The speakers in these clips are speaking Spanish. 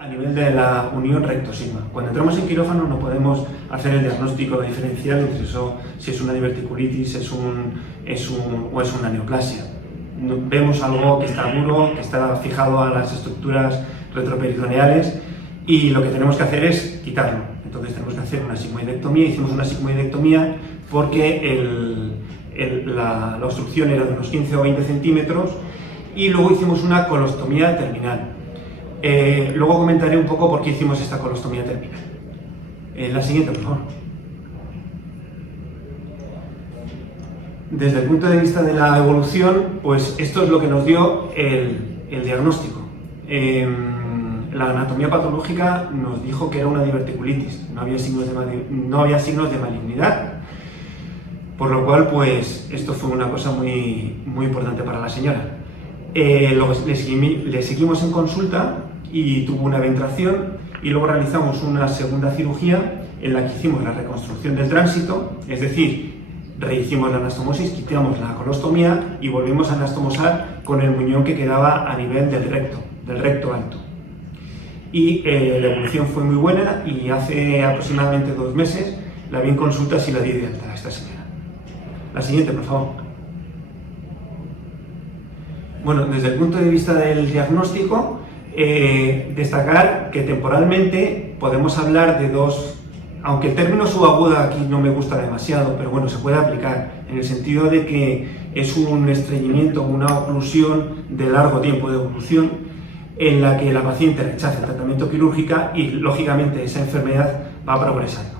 a nivel de la unión recto-sigma. Cuando entramos en quirófano no podemos hacer el diagnóstico diferencial entre eso, si es una diverticulitis o es una neoplasia. Vemos algo que está duro, que está fijado a las estructuras retroperitoneales y lo que tenemos que hacer es quitarlo. Entonces tenemos que hacer una sigmoidectomía. Hicimos una sigmoidectomía porque la obstrucción era de unos 15 o 20 centímetros y luego hicimos una colostomía terminal. Luego comentaré un poco por qué hicimos esta colostomía terminal. La siguiente, por favor. Desde el punto de vista de la evolución, pues esto es lo que nos dio el diagnóstico. La anatomía patológica nos dijo que era una diverticulitis, no había signos de malignidad, por lo cual pues esto fue una cosa muy importante para la señora. Le seguimos en consulta y tuvo una ventración y luego realizamos una segunda cirugía en la que hicimos la reconstrucción del tránsito, es decir, rehicimos la anastomosis, quitamos la colostomía y volvimos a anastomosar con el muñón que quedaba a nivel del recto alto. Y la evolución fue muy buena y hace aproximadamente 2 meses la vi en consultas y la di de alta a esta señora. La siguiente, por favor. Bueno, desde el punto de vista del diagnóstico, destacar que temporalmente podemos hablar de dos, aunque el término subaguda aquí no me gusta demasiado, pero bueno, se puede aplicar en el sentido de que es un estreñimiento, una oclusión de largo tiempo de evolución, en la que la paciente rechaza el tratamiento quirúrgico y, lógicamente, esa enfermedad va progresando.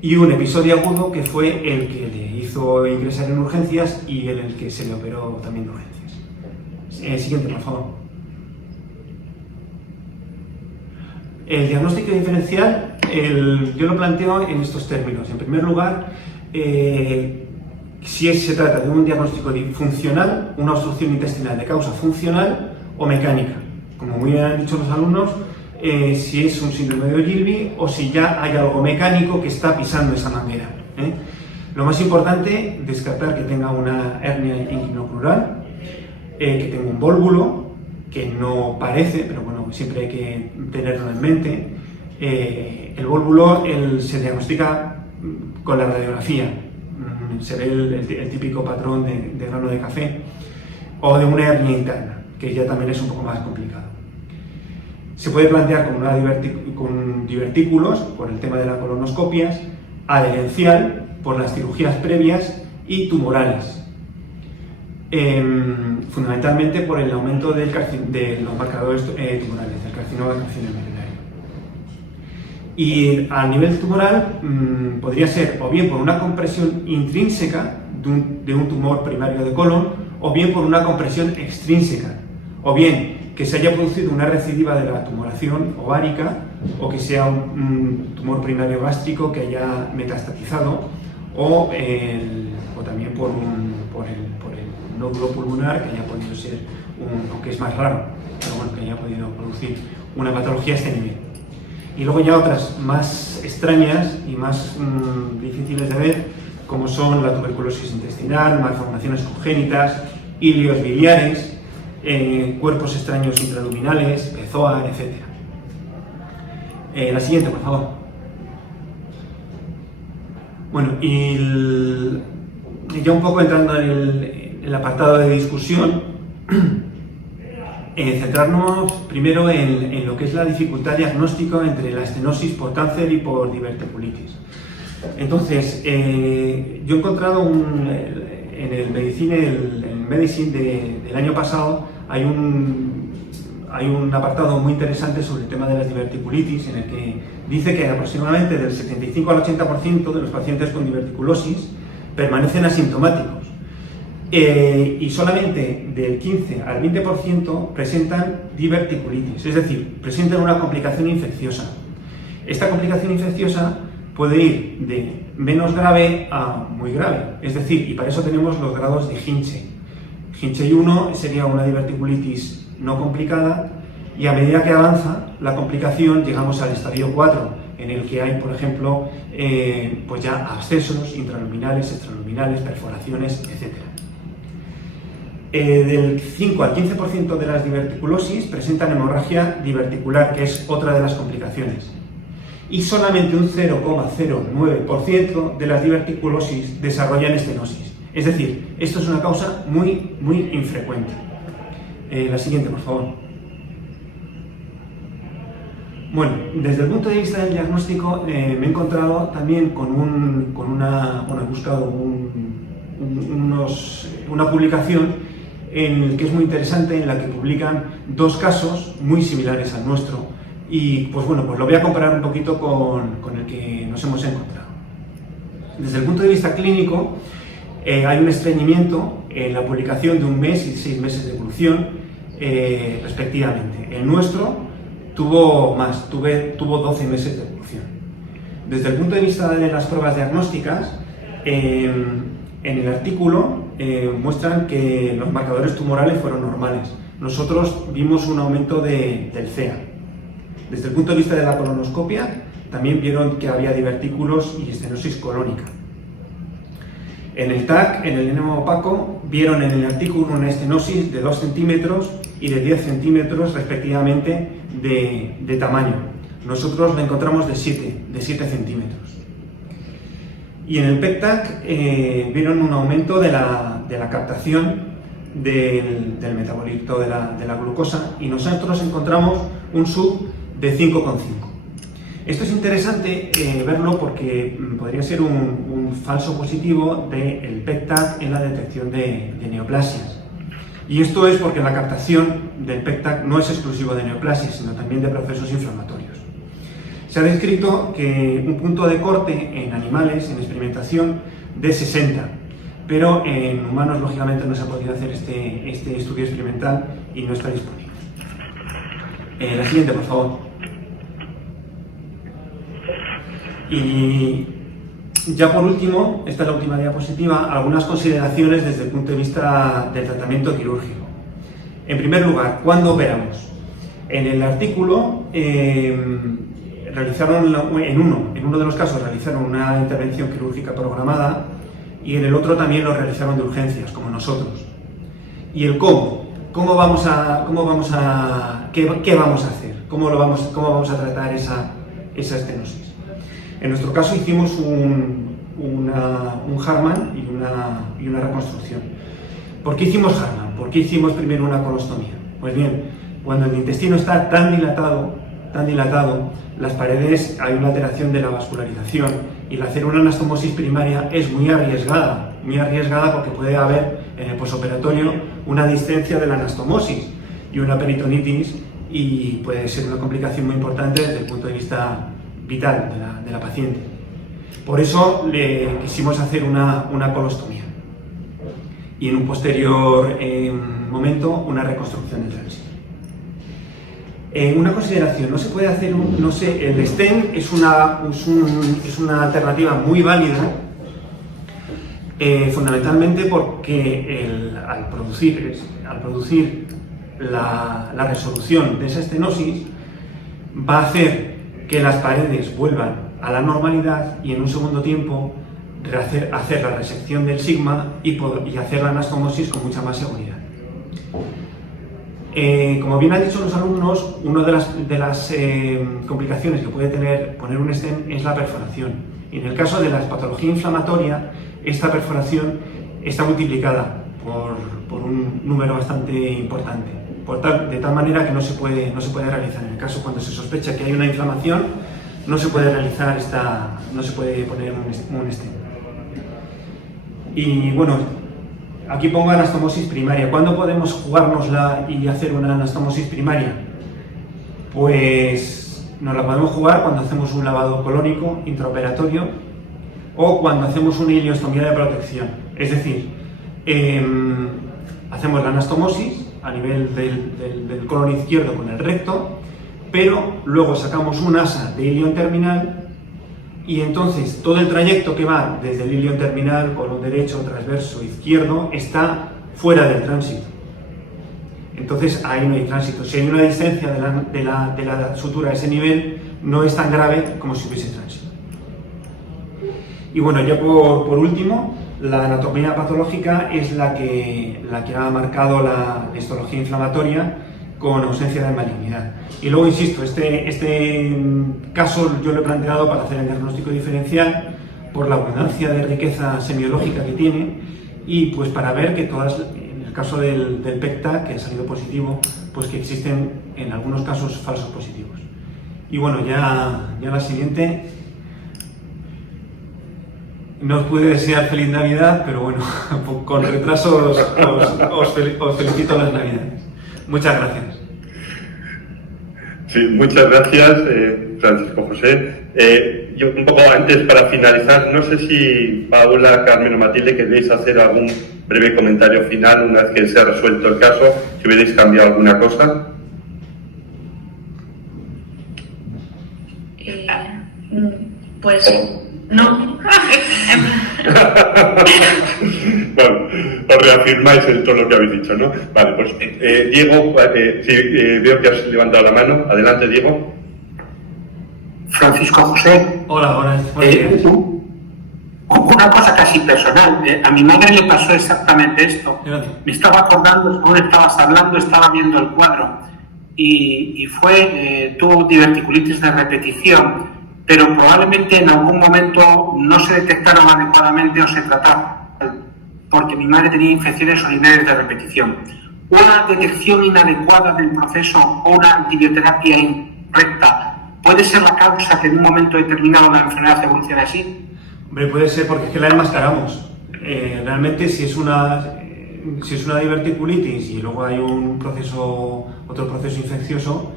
Y un episodio agudo que fue el que le hizo ingresar en urgencias y en el que se le operó también de urgencias. Siguiente, por favor. El diagnóstico diferencial, yo lo planteo en estos términos. En primer lugar, si se trata de un diagnóstico funcional, una obstrucción intestinal de causa funcional o mecánica. Como muy bien han dicho los alumnos, si es un síndrome de Ogilvy o si ya hay algo mecánico que está pisando esa manguera. Lo más importante, descartar que tenga una hernia inguinocrural, que tenga un vólvulo, que no parece, pero bueno, siempre hay que tenerlo en mente. El vólvulo se diagnostica con la radiografía, se ve el típico patrón de grano de café, o de una hernia interna, que ya también es un poco más complicado. Se puede plantear con divertículos, por el tema de las colonoscopias, adherencial, por las cirugías previas, y tumorales. Fundamentalmente por el aumento de los marcadores tumorales, del carcinoma carcinomedular. Y a nivel tumoral podría ser o bien por una compresión intrínseca de un tumor primario de colon, o bien por una compresión extrínseca, o bien que se haya producido una recidiva de la tumoración ovárica, o que sea un tumor primario gástrico que haya metastatizado, o también por el nódulo pulmonar que haya podido ser, aunque es más raro, pero bueno, que haya podido producir una patología a este nivel. Y luego ya otras más extrañas y más difíciles de ver, como son la tuberculosis intestinal, malformaciones congénitas, ilios biliares, cuerpos extraños intraluminales, PEZOAR, etc. La siguiente, por favor. Bueno, y ya un poco entrando en el apartado de discusión, centrarnos primero en lo que es la dificultad diagnóstica entre la estenosis por cáncer y por diverticulitis. Entonces, yo he encontrado en el Medicine del año pasado, hay un apartado muy interesante sobre el tema de las diverticulitis, en el que dice que aproximadamente del 75 al 80% de los pacientes con diverticulosis permanecen asintomáticos y solamente del 15 al 20% presentan diverticulitis, es decir, presentan una complicación infecciosa. Esta complicación infecciosa puede ir de menos grave a muy grave, es decir, y para eso tenemos los grados de Hinchey. Hinchey 1 sería una diverticulitis no complicada, y a medida que avanza la complicación llegamos al estadio 4, en el que hay, por ejemplo, pues ya abscesos intraluminales, extraluminales, perforaciones, etc. Del 5 al 15% de las diverticulosis presentan hemorragia diverticular, que es otra de las complicaciones. Y solamente un 0,09% de las diverticulosis desarrollan estenosis. Es decir, esto es una causa muy infrecuente. La siguiente, por favor. Bueno, desde el punto de vista del diagnóstico me he encontrado también con he buscado una publicación que es muy interesante, en la que publican dos casos muy similares al nuestro, y pues bueno, pues lo voy a comparar un poquito con el que nos hemos encontrado. Desde el punto de vista clínico, hay un estreñimiento en la publicación de 1 mes y 6 meses de evolución, respectivamente. El nuestro tuvo más, tuvo 12 meses de evolución. Desde el punto de vista de las pruebas diagnósticas, en el artículo muestran que los marcadores tumorales fueron normales. Nosotros vimos un aumento del CEA. Desde el punto de vista de la colonoscopia, también vieron que había divertículos y estenosis colónica. En el TAC, en el enema opaco, vieron en el artículo una estenosis de 2 centímetros y de 10 centímetros respectivamente de tamaño. Nosotros la encontramos de 7 centímetros. Y en el PEC-TAC vieron un aumento de la captación del metabolito de la glucosa, y nosotros encontramos un sub de 5,5. Esto es interesante verlo, porque podría ser un falso positivo del PEC-TAC en la detección de neoplasias. Y esto es porque la captación del PEC-TAC no es exclusivo de neoplasias, sino también de procesos inflamatorios. Se ha descrito que un punto de corte en animales, en experimentación, de 60, pero en humanos, lógicamente, no se ha podido hacer este estudio experimental y no está disponible. La siguiente, por favor. Y ya por último, esta es la última diapositiva, algunas consideraciones desde el punto de vista del tratamiento quirúrgico. En primer lugar, ¿cuándo operamos? En el artículo realizaron, en uno de los casos realizaron una intervención quirúrgica programada, y en el otro también lo realizaron de urgencias, como nosotros. ¿Y el cómo? ¿Qué vamos a hacer? ¿Cómo vamos a tratar esa estenosis? En nuestro caso hicimos un Hartmann y una reconstrucción. ¿Por qué hicimos Hartmann? ¿Por qué hicimos primero una colostomía? Pues bien, cuando el intestino está tan dilatado, las paredes, hay una alteración de la vascularización, y el hacer una anastomosis primaria es muy arriesgada porque puede haber en el posoperatorio una distensia de la anastomosis y una peritonitis, y puede ser una complicación muy importante desde el punto de vista vital de la paciente. Por eso le quisimos hacer una colostomía, y en un posterior momento una reconstrucción del tránsito. Una consideración, no se puede hacer el stent es una alternativa muy válida, fundamentalmente porque al producir la resolución de esa estenosis, va a hacer que las paredes vuelvan a la normalidad, y en un segundo tiempo hacer la resección del sigma y hacer la anastomosis con mucha más seguridad. Como bien han dicho los alumnos, una de las complicaciones que puede poner un stent es la perforación. Y en el caso de la patología inflamatoria, esta perforación está multiplicada por un número bastante importante, de tal manera que no se puede realizar. En el caso cuando se sospecha que hay una inflamación, no se puede poner un stent. Y bueno, aquí pongo anastomosis primaria. ¿Cuándo podemos jugárnosla y hacer una anastomosis primaria? Pues nos la podemos jugar cuando hacemos un lavado colónico intraoperatorio, o cuando hacemos una ileostomía de protección. Es decir, hacemos la anastomosis a nivel del colon izquierdo con el recto, pero luego sacamos un asa de ilion terminal, y entonces todo el trayecto que va desde el ilion terminal, colon derecho, transverso, izquierdo, está fuera del tránsito. Entonces ahí no hay tránsito. Si hay una distancia de la sutura a ese nivel, no es tan grave como si hubiese tránsito. Y bueno, ya por último, La anatomía patológica es la que ha marcado la histología inflamatoria con ausencia de malignidad. Y luego, insisto, este caso yo lo he planteado para hacer el diagnóstico diferencial por la abundancia de riqueza semiológica que tiene y pues para ver que todas, en el caso del PECTA, que ha salido positivo, pues que existen en algunos casos falsos positivos. Y bueno, ya la siguiente. No os pude desear feliz Navidad, pero bueno, con retraso os felicito las Navidades. Muchas gracias. Sí, muchas gracias, Francisco José. Yo un poco antes, para finalizar, no sé si Paula, Carmen o Matilde queréis hacer algún breve comentario final una vez que se ha resuelto el caso, si hubierais cambiado alguna cosa. Pues no. Bueno, os reafirmáis en todo lo que habéis dicho, ¿no? Vale, pues Diego, veo que has levantado la mano. Adelante, Diego. Francisco José. Hola. Una cosa casi personal. A mi madre le pasó exactamente esto. Me estaba acordando, según estabas hablando, estaba viendo el cuadro y tuvo diverticulitis de repetición, pero probablemente en algún momento no se detectaron adecuadamente o se trataron, porque mi madre tenía infecciones urinarias de repetición. Una detección inadecuada del proceso o una antibioterapia incorrecta puede ser la causa que en un momento determinado la enfermedad evolucione así. Hombre, puede ser porque es que la enmascaramos. Realmente si es una diverticulitis y luego hay otro proceso infeccioso,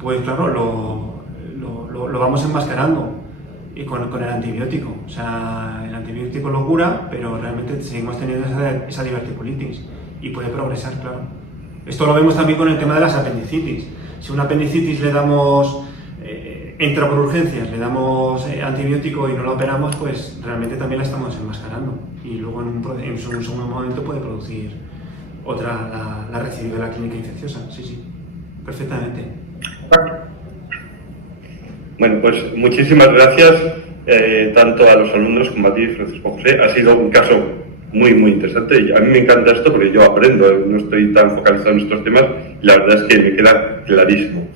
pues claro, lo vamos enmascarando y con el antibiótico. O sea, el antibiótico lo cura, pero realmente seguimos teniendo esa diverticulitis y puede progresar, claro. Esto lo vemos también con el tema de las apendicitis. Si una apendicitis le damos, entra por urgencias, le damos antibiótico y no la operamos, pues realmente también la estamos enmascarando. Y luego en un segundo momento puede producir la recidiva de la clínica infecciosa. Sí, perfectamente. Bueno, pues muchísimas gracias tanto a los alumnos como a ti, Francisco José. Ha sido un caso muy, muy interesante y a mí me encanta esto porque yo aprendo, no estoy tan focalizado en estos temas y la verdad es que me queda clarísimo.